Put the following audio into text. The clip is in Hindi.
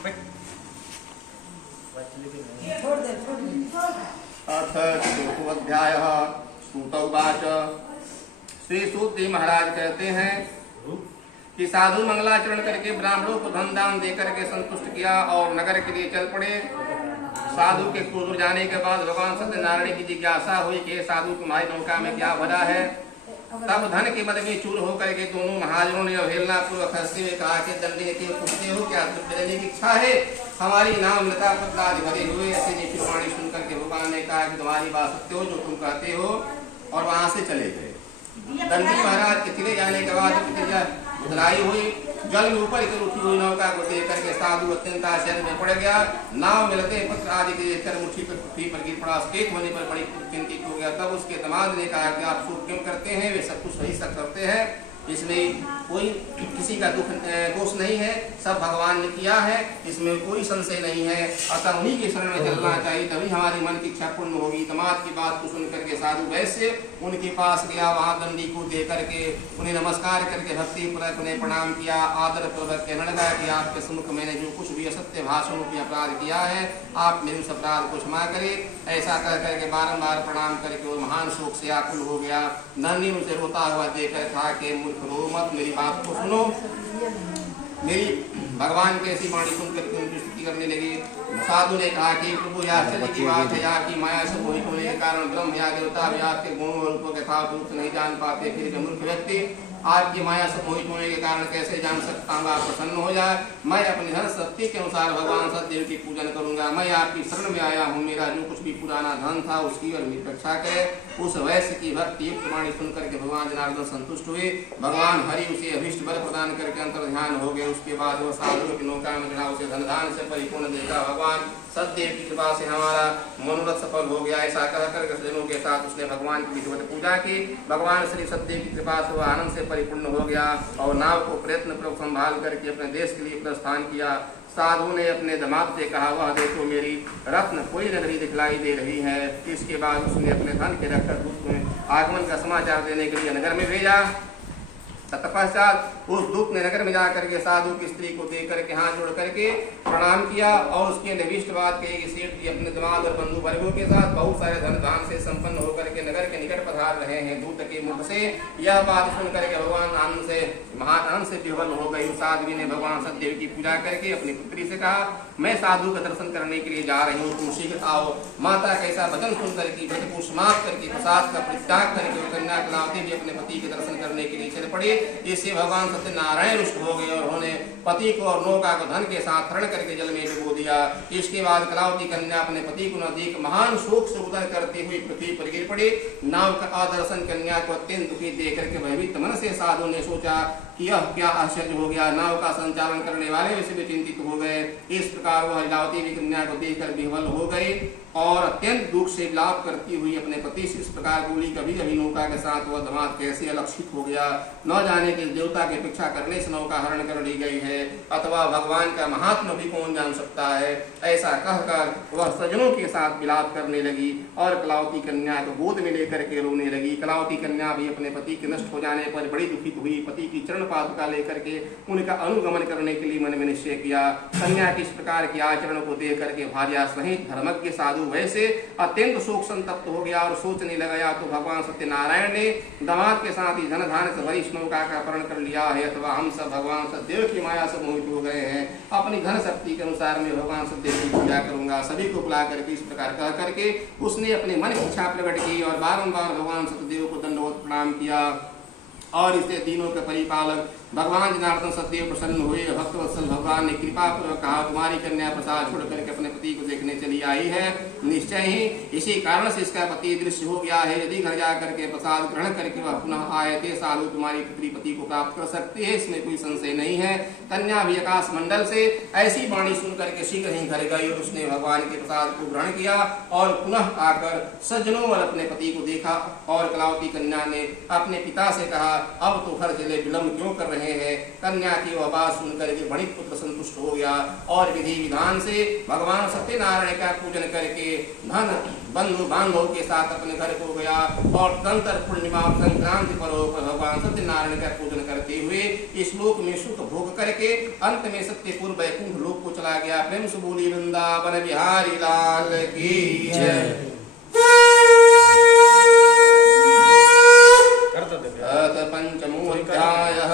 अथ चतुर्थोऽध्यायः। सूत उवाच। श्री सूत जी महाराज कहते हैं कि साधु मंगलाचरण करके ब्राह्मणों को धन दान देकर के संतुष्ट किया और नगर के लिए चल पड़े। साधु के दूर जाने के बाद भगवान सत्यनारायण की जिज्ञासा हुई कि साधु तुम्हारी नौका में क्या भरा है। तब धन के मद में चूर होकर के दोनों महाजनों ने अवहेलना पूर्वक हंसते हुए कहा कि दंडी के पूछते हो क्या तुम देने की इच्छा है। हमारी नाम लता पत्रादि भरे हुए ऐसे निश्चित वाणी सुनकर के भगवान ने कहा कि तुम्हारी बात सत्य हो जो तुम कहते हो, और वहां से चले गए। दंडी महाराज के चले जाने के बाद उतराई हुई जल में ऊपर कर उठी हुई नौका को देख करके साधु अत्यंत आश्चर्य में पड़ गया। नाव मिलते पत्र आदि के देखकर मुट्ठी पर पृथ्वी पर गिर पड़ा। स्केत होने पर बड़ी चिंतित हो गया। तब उसके दामाद ने कहा कि आप शोक क्यों करते हैं, वे सब कुछ सही सब करते हैं, इसमें कोई किसी का दोष नहीं है, सब भगवान ने किया है, इसमें कोई संशय नहीं है। अतः उन्हीं के शरण में चलना चाहिए, तभी हमारी मन की इच्छा पूर्ण होगी। दामाद की बात को सुन करके साधु वैश्य उनके पास गया। वहां दंडी को दे करके उन्हें नमस्कार करके भक्ति पूर्वक उन्हें प्रणाम किया। आदर पूर्वक कहने लगा कि आपके सम्मुख मैंने जो कुछ भी असत्य भाषणों की अपराध किया है, आप मेरे उस अपराध को क्षमा करें। ऐसा कर करके बारंबार प्रणाम करके वो महान शोक से आकुल हो गया। दंडी उसे रोता हुआ देखकर कहा कि मूर्ख रो मत, मेरी बात को सुनो। मेरी भगवान की ऐसी वाणी सुनकर उनकी स्तुति करने लगी। साधु ने कहा कि प्रभु यह आश्चर्य की बात है, आपकी माया से मोहित होने के कारण ब्रह्म या देवता भी आपके गुणों और रूपों के यथार्थ रूप नहीं जान पाते। फिर मूर्ख व्यक्ति आपकी माया से मोहित होने के कारण कैसे जान सकता हूँ। आप प्रसन्न हो जाए, मैं अपने धन शक्ति के अनुसार भगवान सतदेव की पूजन करूंगा। मैं आपकी शरण में आया हूँ, मेरा जो कुछ भी पुराना धन था उसकी और मेरी रक्षा करे। उस वैश्य की भक्ति युक्त वाणी सुनकर के भगवान जनार्दन संतुष्ट हुए। भगवान हरि उसे अभिष्ट बल प्रदान करके अंतर ध्यान हो गए। उसके बाद वह साधु की नौका में चढ़ा, उसे धन दान से परिपूर्ण देखा। भगवान सतदेव की कृपा से हमारा मनोरथ सफल हो गया। ऐसा कहकर सज्जनों के साथ उसने भगवान की विधिवत पूजा की। भगवान श्री सतदेव की कृपा से वह आनंद से परिपूर्ण हो गया और नाव को प्रयत्न पूर्वक संभाल करके अपने देश के लिए प्रस्थान किया। साधु ने अपने दामाद से कहा, वह देखो मेरी रत्न कोई नगरी दिखलाई दे रही है। इसके बाद उसने अपने धन के रखकर दूत में आगमन का समाचार देने के लिए नगर में भेजा। तत्पश्चात उस दूत ने नगर में जाकर के साधु की स्त्री को देख करके हाथ जोड़ करके प्रणाम किया और उसके निविष्ट बात कही कि सेठ जी अपने दामाद और बंधु वर्गों के साथ बहुत सारे धन दान से संपन्न होकर के नगर के निकट पधार रहे हैं। दूत के मुख से यह बात सुन करके भगवान आनंद से महान आनंद से विह्वल हो गई। उस आदमी ने भगवान सतदेव की पूजा करके अपनी पुत्री से कहा, मैं साधु का दर्शन करने के लिए जा रही हूँ, तुम शीघ्र आओ। माता कैसा वचन सुन करके व्रत को समाप्त करके प्रसाद का परित्याग करके कन्या कलावती भी अपने पति के दर्शन करने के लिए चल पड़े। इससे भगवान सत्यनारायण रुष्ट हो गए और उन्होंने पति को और नौका को धन के साथ हरण करके जल में डुबो दिया। इसके बाद कलावती कन्या अपने पति को न देख महान शोक से उदर करती हुई पृथ्वी पर गिर पड़ी। नाव का आदर्शन कन्या को अत्यंत दुखी देख करके भयभीत मन से साधु ने सोचा कि यह क्या आश्चर्य हो गया। नाव का संचालन करने वाले वैसे भी चिंतित हो गए। इस प्रकार वह लीलावती भी कन्या को देखकर विह्वल हो गई और अत्यंत दुख से विलाप करती हुई अपने पति से इस प्रकार बोली, कभी कभी नौका के साथ वह दामाद कैसे अलक्षित हो गया। न जाने कि देवता की अपेक्षा करने से नौका हरण कर ली गई है, अथवा भगवान का महात्मा भी कौन जान सकता है। ऐसा कहकर वह सज्जनों के साथ विलाप करने लगी और कलावती कन्या को गोद में लेकर के रोने लगी। कलावती कन्या भी अपने पति के नष्ट हो जाने पर बड़ी दुखित हुई। पति की चरण पादुका लेकर के उनका अनुगमन करने के लिए मन में निश्चय किया। कन्या के इस प्रकार के आचरण को देख करके भार्या सहित धर्मज्ञ साधु वैसे अत्यंत शोक संतप्त हो गया और सोचने लगा, तो भगवान सत्यनारायण ने दामाद के साथ ही धन धान से भरी नौका का अपहरण कर लिया है, अथवा हम सब भगवान सतदेव की माया से मोहित हो गए हैं। अपनी धन शक्ति के अनुसार मैं भगवान सतदेव की पूजा करूंगा। सभी को बुला करके इस प्रकार कह करके उसने अपने मन की इच्छा प्रकट की और बारंबार भगवान सतदेव को दंडवत प्रणाम किया। और इससे तीनों के परिपालक भगवान जनार्दन सतदेव प्रसन्न हुए। भक्तवत्सल भगवान ने कृपा पूर्वक कहा, तुम्हारी कन्या प्रसाद छोड़ करके अपने पति को देखने चली आई है। निश्चय ही इसी कारण से इसका पति दृश्य हो गया है। यदि घर जा करके प्रसाद ग्रहण करके वह पुनः आए थे साधु तुम्हारी पुत्री पति को प्राप्त कर सकती है, इसमें कोई संशय नहीं है। कन्या भी आकाश मंडल से ऐसी वाणी सुन करके शीघ्र ही घर गई और उसने भगवान के प्रसाद को ग्रहण किया और पुनः आकर सज्जनों और अपने पति को देखा। और कलावती कन्या ने अपने पिता से कहा, अब तो घर चले, विलम्ब क्यों कर रहे रहे हैं। कन्या की वह बात सुनकर के वणिक पुत्र संतुष्ट हो गया और विधि विधान से भगवान सत्यनारायण का पूजन करके धन बंधु बांधव के साथ अपने घर को गया और तंत्र पूर्णिमा संक्रांति पर भगवान सत्यनारायण का पूजन करते हुए इस लोक में सुख भोग करके अंत में सत्यपुर वैकुंठ लोक को चला गया। प्रेम से बोली वृंदावन बिहारी लाल की जय। पंचमो अध्यायः।